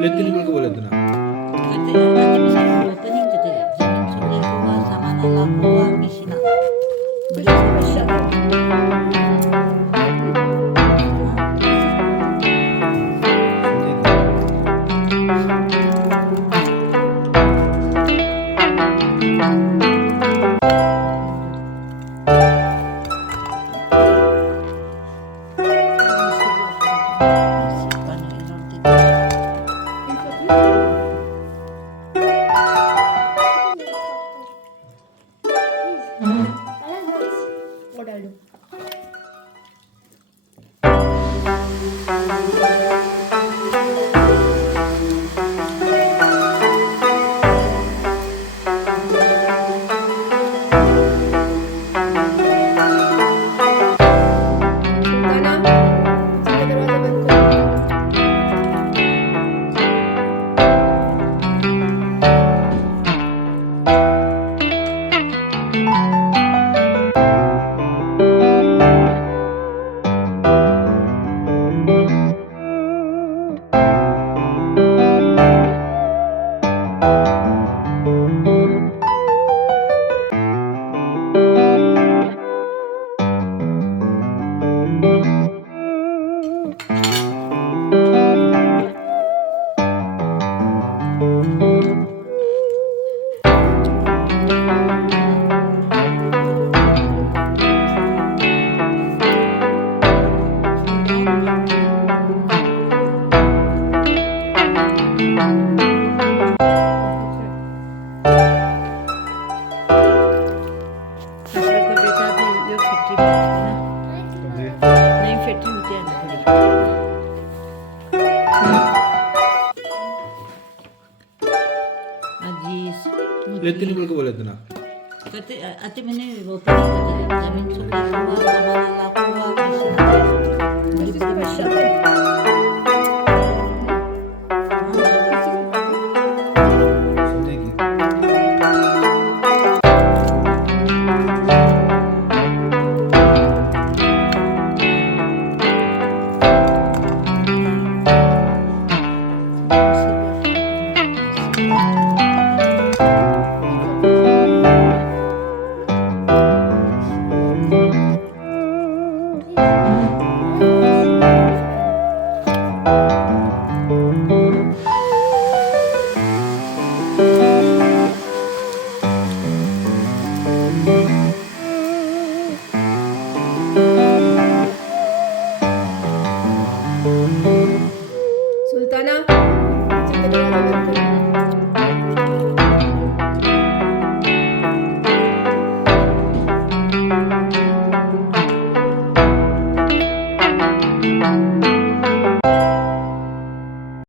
लेकिन ही बिल्कुल बोले थे ना। Ate bisa opening gitu ya. Jamin sudah kuwa sama nala kuwa kisina. Beli लेकिन ही बिल्कुल बोले थे ना। Kati ate mene opening gitu ya. Jamin sudah kuwa sama nala kuwa kisina. Beli Sultana, kitchen का दरवाजा बंद करो।